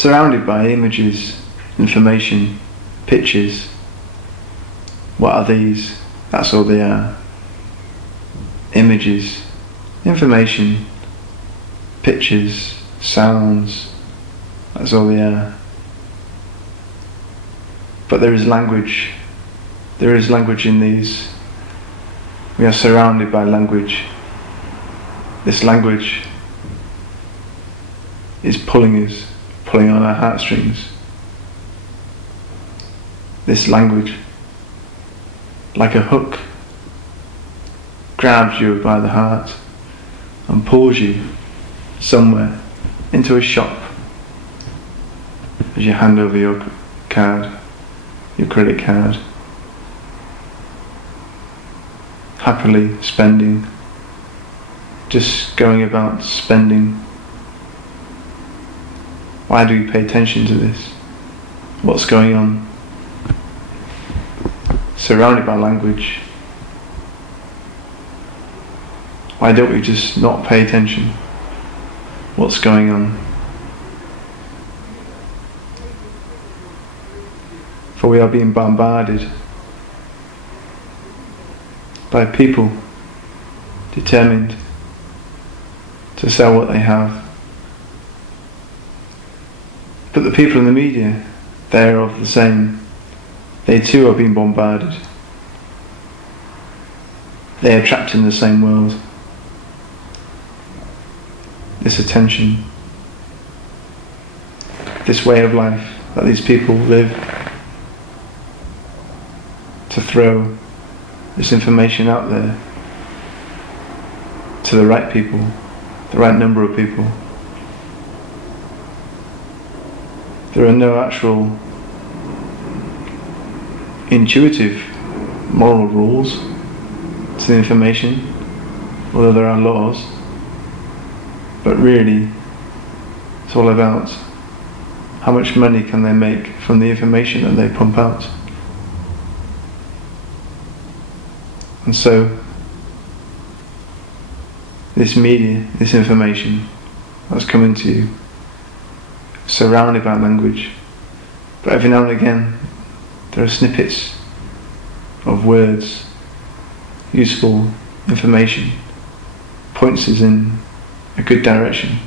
surrounded by images, information, pictures. What are these? That's all they are. Images, information, pictures, sounds. That's all they are. But there is language. There is language in these. We are surrounded by language. This language is pulling us, pulling on our heartstrings. This language, like a hook, grabs you by the heart and pulls you somewhere into a shop as you hand over your card, your credit card, happily spending, just going about spending. Why do we pay attention to this? What's going on? Surrounded by language. Why don't we just not pay attention? What's going on? For we are being bombarded by people determined to sell what they have. But the people in the media, they are of the same. They too are being bombarded. They are trapped in the same world. This attention, this way of life that these people live, to throw this information out there to the right people, the right number of people. There are no actual intuitive moral rules to the information, although there are laws, but really it's all about how much money can they make from the information that they pump out. And so this media, this information that's coming to you, surrounded by language, but every now and again there are snippets of words, useful information, points us in a good direction,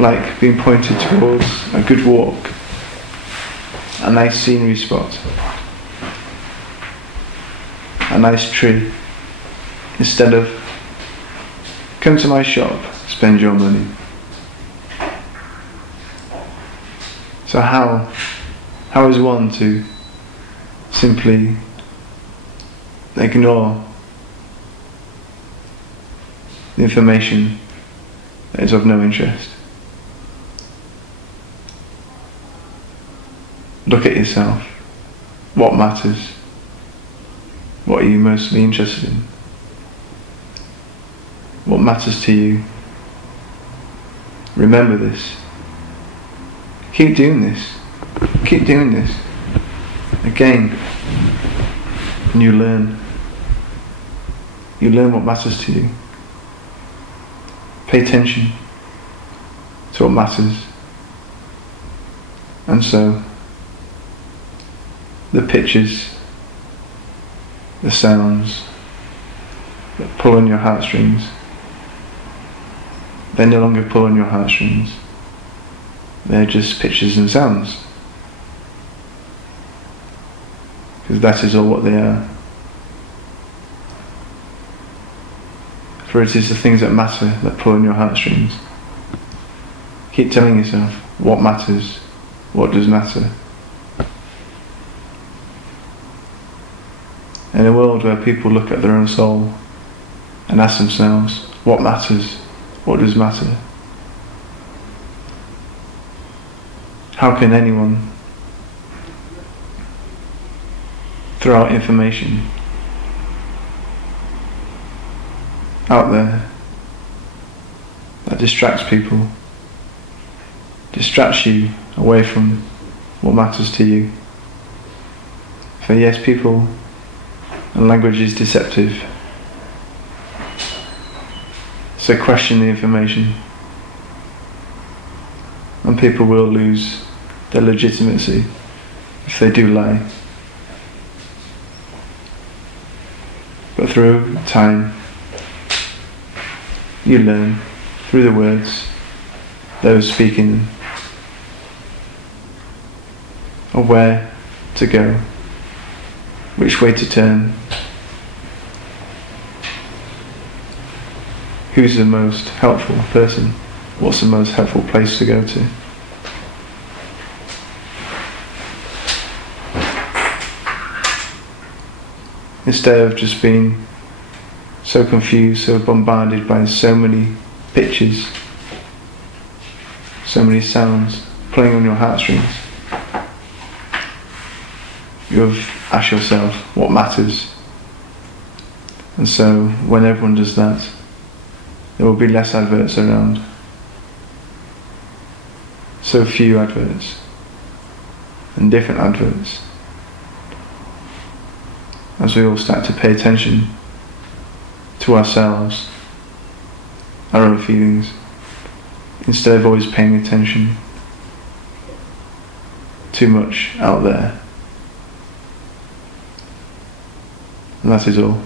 like being pointed towards a good walk, a nice scenery spot, a nice tree, instead of come to my shop, spend your money. So how is one to simply ignore the information that is of no interest? Look at yourself. What matters? What are you mostly interested in? What matters to you? Remember this. Keep doing this. Keep doing this. Again. And you learn. You learn what matters to you. Pay attention to what matters. And so, the pictures, the sounds that pull on your heartstrings, they no longer pull on your heartstrings. They're just pictures and sounds. Because that is all what they are. For it is the things that matter that pull on your heartstrings. Keep telling yourself what matters, what does matter. In a world where people look at their own soul and ask themselves, what matters, what does matter? How can anyone throw out information out there that distracts people, distracts you away from what matters to you? For yes, people and language is deceptive. So question the information. And people will lose their legitimacy if they do lie. But through time, you learn through the words, those speaking them, of where to go, which way to turn, who's the most helpful person, what's the most helpful place to go to. Instead of just being so confused, so bombarded by so many pictures, so many sounds playing on your heartstrings, you've asked yourself what matters. And so when everyone does that, there will be less adverts around. So few adverts, and different adverts, as we all start to pay attention to ourselves, our own feelings, instead of always paying attention too much out there. And that is all.